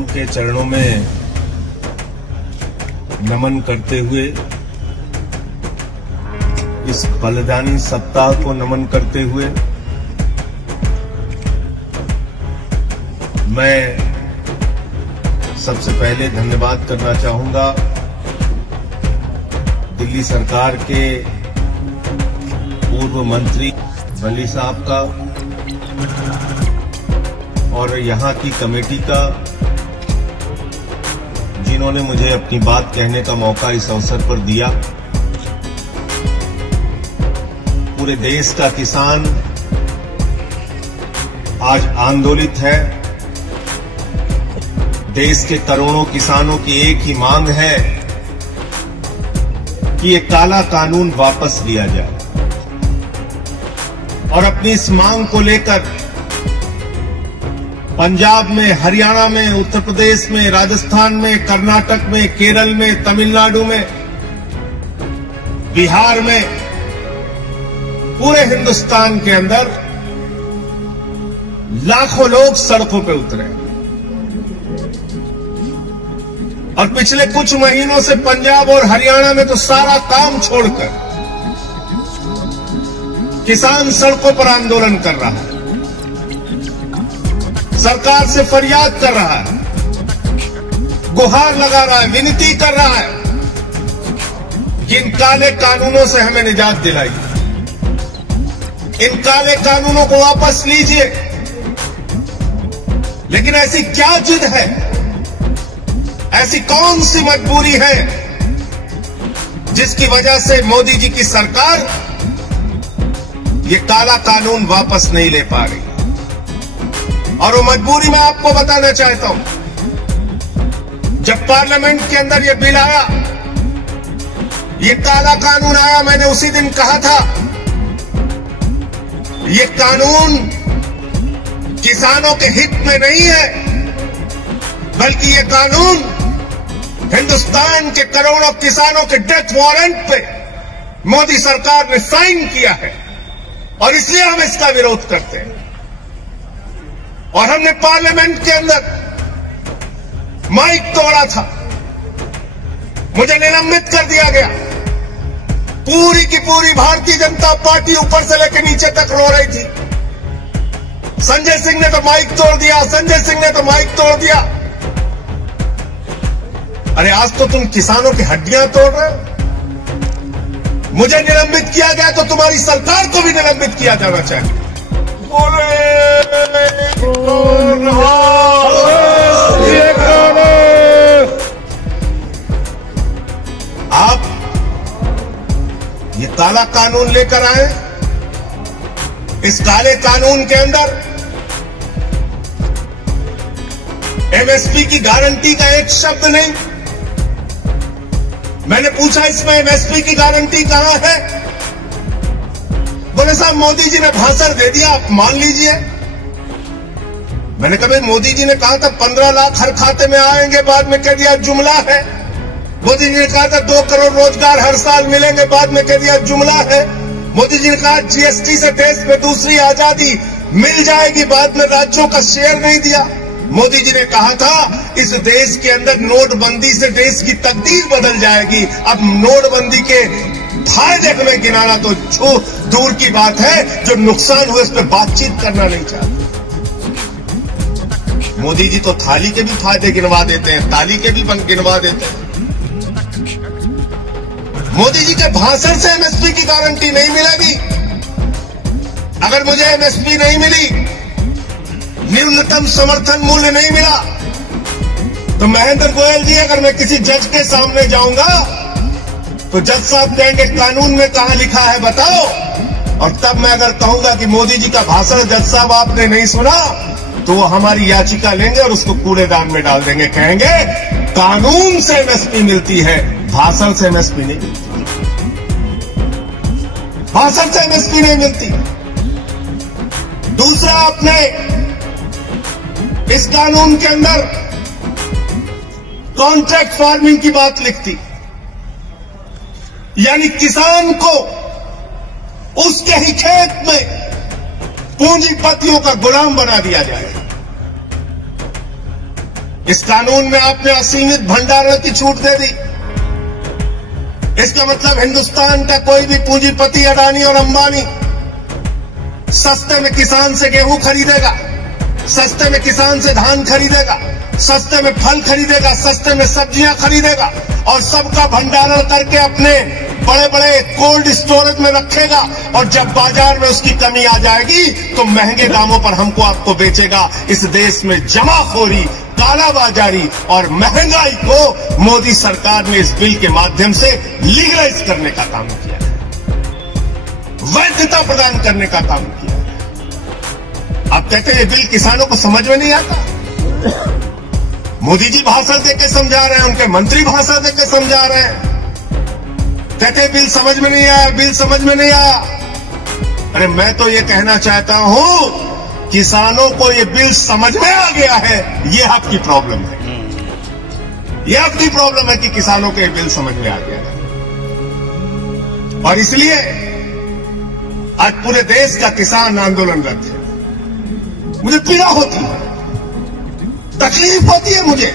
गुरु के चरणों में नमन करते हुए, इस बलिदानी सप्ताह को नमन करते हुए मैं सबसे पहले धन्यवाद करना चाहूंगा दिल्ली सरकार के पूर्व मंत्री वली साहब का और यहाँ की कमेटी का, जिन्होंने मुझे अपनी बात कहने का मौका इस अवसर पर दिया। पूरे देश का किसान आज आंदोलित है। देश के करोड़ों किसानों की एक ही मांग है कि ये काला कानून वापस लिया जाए, और अपनी इस मांग को लेकर पंजाब में, हरियाणा में, उत्तर प्रदेश में, राजस्थान में, कर्नाटक में, केरल में, तमिलनाडु में, बिहार में, पूरे हिंदुस्तान के अंदर लाखों लोग सड़कों पे उतरे। और पिछले कुछ महीनों से पंजाब और हरियाणा में तो सारा काम छोड़कर किसान सड़कों पर आंदोलन कर रहा है, सरकार से फरियाद कर रहा है, गुहार लगा रहा है, विनती कर रहा है कि इन काले कानूनों से हमें निजात दिलाइए, इन काले कानूनों को वापस लीजिए। लेकिन ऐसी क्या जिद है, ऐसी कौन सी मजबूरी है जिसकी वजह से मोदी जी की सरकार ये काला कानून वापस नहीं ले पा रही? और वो मजबूरी मैं आपको बताना चाहता हूं। जब पार्लियामेंट के अंदर ये बिल आया, ये काला कानून आया, मैंने उसी दिन कहा था ये कानून किसानों के हित में नहीं है, बल्कि ये कानून हिंदुस्तान के करोड़ों किसानों के डेथ वारंट पे मोदी सरकार ने साइन किया है, और इसलिए हम इसका विरोध करते हैं। और हमने पार्लियामेंट के अंदर माइक तोड़ा था, मुझे निलंबित कर दिया गया। पूरी की पूरी भारतीय जनता पार्टी ऊपर से लेकर नीचे तक रो रही थी, संजय सिंह ने तो माइक तोड़ दिया, संजय सिंह ने तो माइक तोड़ दिया। अरे आज तो तुम किसानों की हड्डियां तोड़ रहे हो। मुझे निलंबित किया गया तो तुम्हारी सरकार को भी निलंबित किया जाना चाहिए। आप ये काला कानून लेकर आए, इस काले कानून के अंदर एमएसपी की गारंटी का एक शब्द नहीं। मैंने पूछा इसमें एमएसपी की गारंटी कहां है? बोले साहब मोदी जी ने भाषण दे दिया, आप मान लीजिए। मैंने कहा भाई मोदी जी ने कहा था 15 लाख हर खाते में आएंगे, बाद में कह दिया जुमला है। मोदी जी ने कहा था 2 करोड़ रोजगार हर साल मिलेंगे, बाद में कह दिया जुमला है। मोदी जी ने कहा जीएसटी से देश में दूसरी आजादी मिल जाएगी, बाद में राज्यों का शेयर नहीं दिया। मोदी जी ने कहा था इस देश के अंदर नोटबंदी से देश की तकदीर बदल जाएगी। अब नोटबंदी के फायदे हमें गिनाना तो दूर की बात है, जो नुकसान हुए उस पर बातचीत करना नहीं चाहते। मोदी जी तो थाली के भी फायदे गिनवा देते हैं, ताली के भी गिनवा देते हैं। मोदी जी के भाषण से एमएसपी की गारंटी नहीं मिलेगी। अगर मुझे एमएसपी नहीं मिली, न्यूनतम समर्थन मूल्य नहीं मिला, तो महेंद्र गोयल जी अगर मैं किसी जज के सामने जाऊंगा तो जज साहब कहेंगे कानून में कहां लिखा है बताओ। और तब मैं अगर कहूंगा कि मोदी जी का भाषण जज साहब आपने नहीं सुना, तो वो हमारी याचिका लेंगे और उसको कूड़ेदान में डाल देंगे। कहेंगे कानून से एमएसपी मिलती है, भाषण से एमएसपी नहीं मिलती, भाषण से एमएसपी नहीं मिलती। दूसरा, आपने इस कानून के अंदर कॉन्ट्रैक्ट फार्मिंग की बात लिखती, यानी किसान को उसके ही खेत में पूंजीपतियों का गुलाम बना दिया जाए। इस कानून में आपने असीमित भंडारण की छूट दे दी। इसका मतलब हिंदुस्तान का कोई भी पूंजीपति अडानी और अंबानी सस्ते में किसान से गेहूं खरीदेगा, सस्ते में किसान से धान खरीदेगा, सस्ते में फल खरीदेगा, सस्ते में सब्जियां खरीदेगा और सबका भंडारण करके अपने बड़े बड़े कोल्ड स्टोरेज में रखेगा। और जब बाजार में उसकी कमी आ जाएगी तो महंगे दामों पर हमको आपको बेचेगा। इस देश में जमाखोरी, कालाबाजारी और महंगाई को मोदी सरकार ने इस बिल के माध्यम से लीगलाइज करने का काम किया है, वैधता प्रदान करने का काम किया है। आप कहते हैं ये बिल किसानों को समझ में नहीं आता। मोदी जी भाषण देकर समझा रहे हैं, उनके मंत्री भाषण देकर समझा रहे हैं, कहते बिल समझ में नहीं आया, बिल समझ में नहीं आया। अरे मैं तो ये कहना चाहता हूं किसानों को ये बिल समझ में आ गया है, ये आपकी प्रॉब्लम है। ये आपकी प्रॉब्लम है कि किसानों को ये बिल समझ में आ गया है। और इसलिए आज पूरे देश का किसान आंदोलनरत है। मुझे पीड़ा होती है, तकलीफ होती है मुझे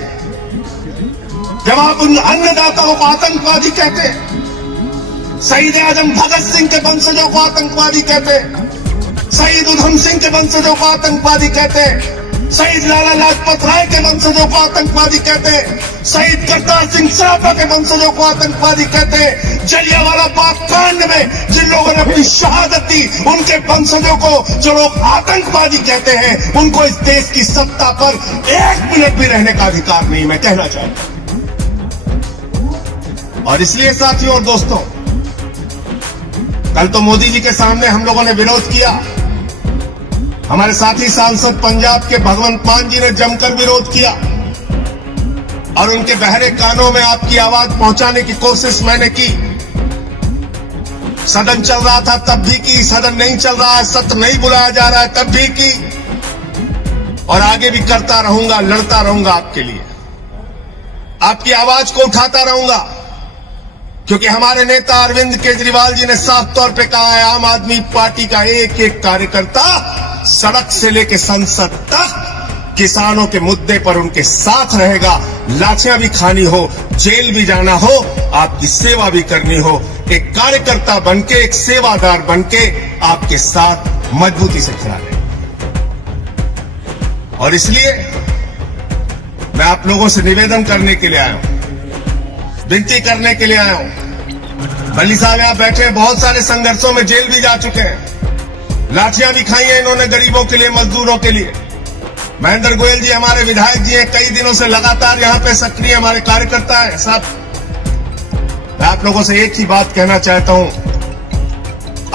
जब आप उन अन्नदाताओं को आतंकवादी कहते हैं, शहीद आजम भगत सिंह के वंशजों को आतंकवादी कहते हैं, शहीद उधम सिंह के वंशजों को आतंकवादी कहते हैं, शहीद लाला लाजपत राय के वंशजों को आतंकवादी कहते हैं, शहीद करतार सिंह सराफा के वंशजों को आतंकवादी कहते हैं। जलियांवाला बाग कांड में जिन लोगों ने अपनी शहादत दी उनके वंशजों को जो लोग आतंकवादी कहते हैं, उनको इस देश की सत्ता पर 1 मिनट भी रहने का अधिकार नहीं, मैं कहना चाहता हूं। और इसलिए साथियों और दोस्तों, कल तो मोदी जी के सामने हम लोगों ने विरोध किया। हमारे साथी सांसद पंजाब के भगवंत मान जी ने जमकर विरोध किया और उनके बहरे कानों में आपकी आवाज पहुंचाने की कोशिश मैंने की। सदन चल रहा था तब भी की, सदन नहीं चल रहा है, सत्र नहीं बुलाया जा रहा है तब भी की, और आगे भी करता रहूंगा, लड़ता रहूंगा आपके लिए, आपकी आवाज को उठाता रहूंगा। क्योंकि हमारे नेता अरविंद केजरीवाल जी ने साफ तौर पे कहा है, आम आदमी पार्टी का एक एक कार्यकर्ता सड़क से लेकर संसद तक किसानों के मुद्दे पर उनके साथ रहेगा। लाठियां भी खानी हो, जेल भी जाना हो, आपकी सेवा भी करनी हो, एक कार्यकर्ता बनके, एक सेवादार बनके आपके साथ मजबूती से खड़ा रहेगा। और इसलिए मैं आप लोगों से निवेदन करने के लिए आया हूं, विनती करने के लिए आया हूं। बल्ली साहब यहां बैठे बहुत सारे संघर्षों में जेल भी जा चुके हैं, लाठियां भी खाई हैं इन्होंने गरीबों के लिए, मजदूरों के लिए। महेंद्र गोयल जी हमारे विधायक जी हैं, कई दिनों से लगातार यहां पे सक्रिय हमारे कार्यकर्ता हैं साहब। मैं आप लोगों से एक ही बात कहना चाहता हूं,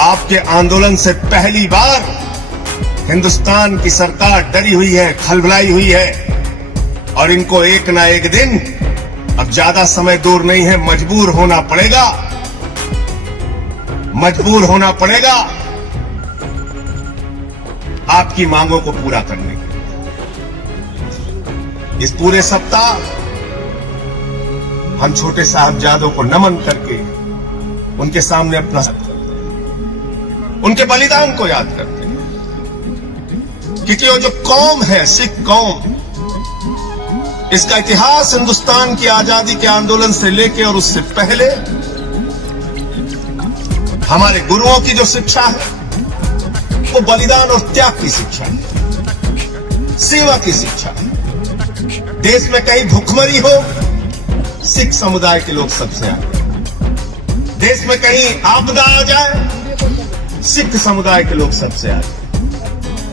आपके आंदोलन से पहली बार हिंदुस्तान की सरकार डरी हुई है, खलबलाई हुई है, और इनको एक ना एक दिन, अब ज्यादा समय दूर नहीं है, मजबूर होना पड़ेगा, मजबूर होना पड़ेगा आपकी मांगों को पूरा करने के लिए। इस पूरे सप्ताह हम छोटे साहबजादों को नमन करके उनके सामने अपना, उनके बलिदान को याद करते हैं। क्योंकि वो जो कौम है, सिख कौम, इसका इतिहास हिंदुस्तान की आजादी के आंदोलन से लेकर और उससे पहले हमारे गुरुओं की जो शिक्षा है वो बलिदान और त्याग की शिक्षा है, सेवा की शिक्षा है। देश में कहीं भुखमरी हो, सिख समुदाय के लोग सबसे आगे। देश में कहीं आपदा आ जाए, सिख समुदाय के लोग सबसे आगे।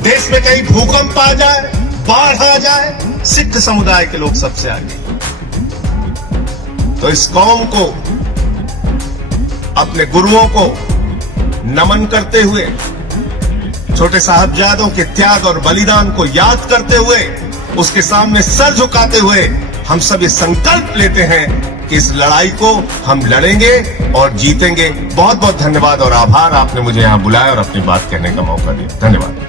देश में कहीं भूकंप आ जाए, बाढ़ आ जाए, सिख समुदाय के लोग सबसे आगे। तो इस कौम को, अपने गुरुओं को नमन करते हुए, छोटे साहबजादों के त्याग और बलिदान को याद करते हुए, उसके सामने सर झुकाते हुए हम सब ये संकल्प लेते हैं कि इस लड़ाई को हम लड़ेंगे और जीतेंगे। बहुत बहुत धन्यवाद और आभार, आपने मुझे यहां बुलाया और अपनी बात कहने का मौका दिया। धन्यवाद।